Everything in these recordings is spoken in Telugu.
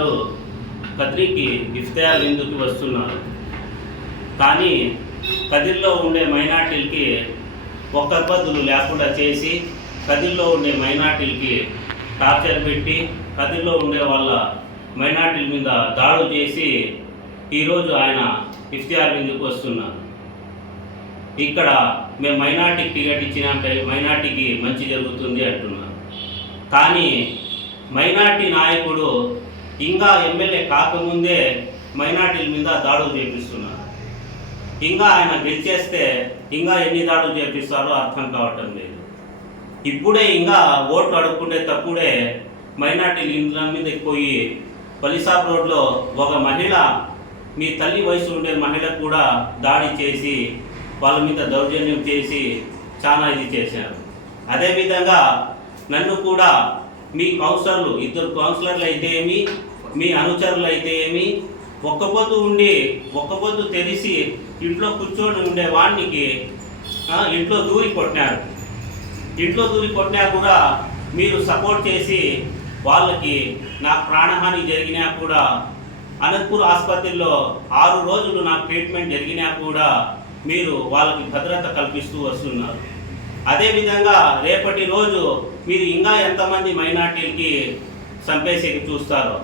గారు కద్రికి ఇఫ్తియార్ విందుకి వస్తున్నారు? కానీ కదిర్లో ఉండే మైనార్టీలకి ఒక్క ఇబ్బందులు లేకుండా చేసి కదిర్లో ఉండే మైనార్టీలకి టార్చర్ పెట్టి కదిర్లో ఉండే వాళ్ళ మైనార్టీల మీద దాడులు చేసి ఈరోజు ఆయన ఇఫ్తియార్ విందుకు వస్తున్నారు? ఇక్కడ మేము మైనార్టీకి టికెట్ ఇచ్చినాక మైనార్టీకి మంచి జరుగుతుంది అంటున్నారు. కానీ మైనార్టీ నాయకుడు ఇంకా ఎమ్మెల్యే కాకముందే మైనార్టీల మీద దాడులు చేపిస్తున్నారు. ఇంకా ఆయన గెలిచేస్తే ఇంకా ఎన్ని దాడులు చేపిస్తారో అర్థం కావటం లేదు. ఇప్పుడే ఇంకా ఓట్లు అడుక్కుంటే తప్పుడే మైనార్టీల ఇంట్ల మీద పోయి పలిసాబ్ రోడ్లో ఒక మహిళ మీ తల్లి వయసు ఉండే మహిళ కూడా దాడి చేసి వాళ్ళ మీద దౌర్జన్యం చేసి చాలా ఇది చేశారు. అదేవిధంగా నన్ను కూడా మీ కౌన్సిలర్లు ఇద్దరు కౌన్సిలర్లు అయితే ఏమి మీ అనుచరులు అయితే ఏమి ఒక్కపొద్దు ఉండి ఒక్క పొద్దు తెలిసి ఇంట్లో కూర్చొని ఉండే వాడికి ఇంట్లో దూరి కొట్టినారు ఇంట్లో దూరి కొట్టినా కూడా మీరు సపోర్ట్ చేసి వాళ్ళకి నాకు ప్రాణహాని జరిగినా కూడా అనంతపూర్ ఆసుపత్రిలో ఆరు రోజులు నాకు ట్రీట్మెంట్ జరిగినా కూడా మీరు వాళ్ళకి భద్రత కల్పిస్తూ వస్తున్నారు. అదేవిధంగా రేపటి రోజు మీరు ఇంకా ఎంతమంది మైనార్టీలకి చంపేసేకి చూస్తారో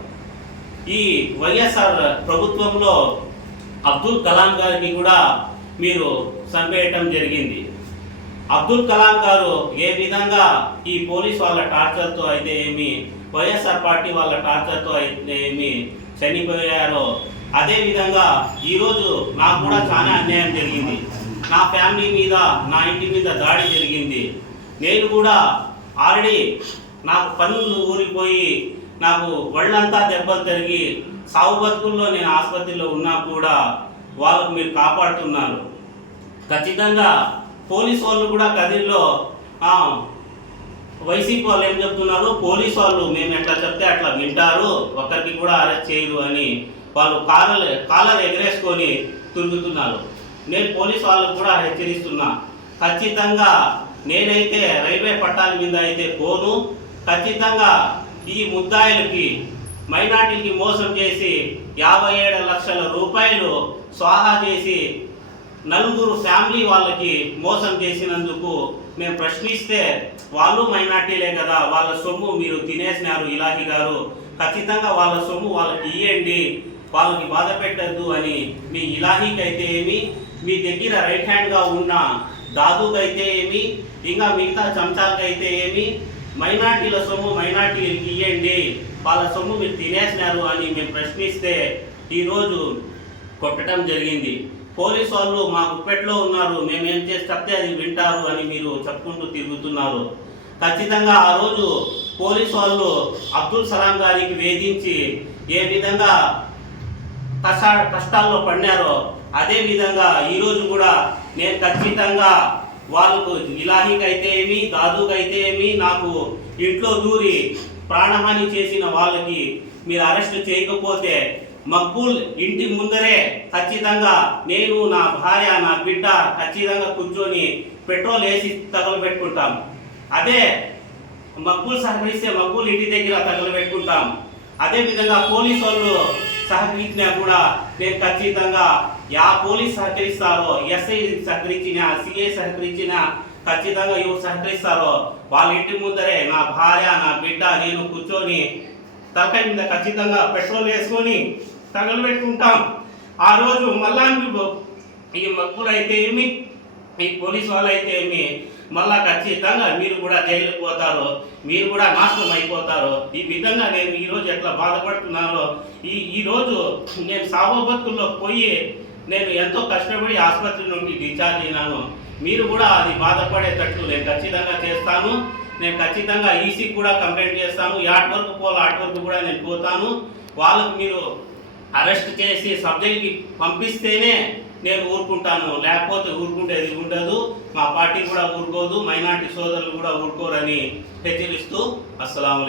ఈ వైఎస్ఆర్ ప్రభుత్వంలో అబ్దుల్ కలాం గారికి కూడా మీరు చంపేయటం జరిగింది. అబ్దుల్ కలాం గారు ఏ విధంగా ఈ పోలీస్ వాళ్ళ టార్చర్తో అయితే ఏమి వైఎస్ఆర్ పార్టీ వాళ్ళ టార్చర్తో అయితే ఏమి చనిపోయారో అదేవిధంగా ఈరోజు నాకు కూడా చాలా అన్యాయం జరిగింది. నా ఫ్యామిలీ మీద నా ఇంటి మీద దాడి జరిగింది. నేను కూడా ఆల్రెడీ నాకు పనులు ఊరిపోయి నాకు ఒళ్ళంతా దెబ్బలు తిరిగి సాగు బతుకుల్లో నేను ఆసుపత్రిలో ఉన్నా కూడా వాళ్ళకు మీరు కాపాడుతున్నారు. ఖచ్చితంగా పోలీస్ వాళ్ళు కూడా కదిల్లో వైసీపీ వాళ్ళు ఏం చెప్తున్నారు? పోలీస్ వాళ్ళు మేము ఎట్లా చెప్తే అట్లా వింటారు ఒకరికి కూడా అరెస్ట్ చేయరు అని వాళ్ళు కాలర్ కాలర్ ఎగరేసుకొని తిరుగుతున్నారు. నేను పోలీస్ వాళ్ళకు కూడా హెచ్చరిస్తున్నా. ఖచ్చితంగా నేనైతే రైల్వే పట్టాల మీద అయితే పోను. ఖచ్చితంగా ఈ ముద్దాయిలకి మైనార్టీలకి మోసం చేసి యాభై ఏడు లక్షల రూపాయలు స్వాహా చేసి నలుగురు ఫ్యామిలీ వాళ్ళకి మోసం చేసినందుకు మేము ప్రశ్నిస్తే వాళ్ళు మైనార్టీలే కదా వాళ్ళ సొమ్ము మీరు తినేసినారు ఇలాహి గారు. ఖచ్చితంగా వాళ్ళ సొమ్ము వాళ్ళకి ఇవ్వండి వాళ్ళకి బాధ పెట్టద్దు అని మీ ఇలాహీకి అయితే ఏమి మీ దగ్గర రైట్ హ్యాండ్గా ఉన్న దాదుకైతే అయితే ఏమి ఇంకా మిగతా చంచాలకైతే ఏమి మైనార్టీల సొమ్ము మైనార్టీలకి ఇవ్వండి వాళ్ళ సొమ్ము మీరు తినేసినారు అని మేము ప్రశ్నిస్తే ఈరోజు కొట్టడం జరిగింది. పోలీసు వాళ్ళు మా గుప్పెట్లో ఉన్నారు మేము ఏం చేసి అది వింటారు అని మీరు చెప్పుకుంటూ తిరుగుతున్నారు. ఖచ్చితంగా ఆ రోజు పోలీసు వాళ్ళు అబ్దుల్ సలాం గారికి వేధించి ఏ విధంగా కష్ట కష్టాల్లో పడినారో అదే విధంగా ఈరోజు కూడా నేను ఖచ్చితంగా వాళ్ళకు ఇలాహీకైతే ఏమి దాదుకైతే ఏమి నాకు ఇంట్లో దూరి ప్రాణహాని చేసిన వాళ్ళకి మీరు అరెస్ట్ చేయకపోతే మక్బూల్ ఇంటి ముందరే ఖచ్చితంగా నేను నా భార్య నా బిడ్డ ఖచ్చితంగా కూర్చొని పెట్రోల్ వేసి తగలబెట్టుకుంటాం. అదే మక్బూల్ సహకరిస్తే మక్బూల్ ఇంటి దగ్గర తగలబెట్టుకుంటాం. అదే విధంగా పోలీసు వాళ్ళు సహకరించినా కూడా నేను ఖచ్చితంగా యా పోలీస్ సహకరిస్తారో ఎస్ఐ సహకరించిన సిఐ సహకరించిన ఖచ్చితంగా ఎవరు సహకరిస్తారో వాళ్ళ ఇంటి ముందరే నా భార్య నా బిడ్డ నేను కూర్చొని తలకాయ మీద ఖచ్చితంగా పెట్రోల్ వేసుకొని తగలబెట్టుకుంటాం. ఆ రోజు మళ్ళా ఈ మగ్గులు అయితే ఏమి? ఈ పోలీస్ వాళ్ళు అయితే ఏమి? మళ్ళా ఖచ్చితంగా మీరు కూడా జైలుకు పోతారు మీరు కూడా నాశనం అయిపోతారు ఈ విధంగా నేను ఈరోజు ఎట్లా బాధపడుతున్నానో ఈ ఈరోజు నేను సావబత్తుల్లో పోయి నేను ఎంతో కష్టపడి ఆసుపత్రి నుండి డిశ్చార్జ్ అయినాను. మీరు కూడా అది బాధపడేటట్లు నేను ఖచ్చితంగా చేస్తాను. నేను ఖచ్చితంగా ఈసీ కూడా కంప్లైంట్ చేస్తాను. యాట్ వరకు పోల ఆట్ వరకు కూడా నేను పోతాను. వాళ్ళకు మీరు అరెస్ట్ చేసి సబ్జెక్ట్కి పంపిస్తేనే నేను ఊరుకుంటాను. లేకపోతే ఊరుకుంటేది ఉండదు. మా పార్టీ కూడా ఊరుకోదు. మైనార్టీ సోదరులు కూడా ఊరుకోరని హెచ్చరిస్తూ అస్సలం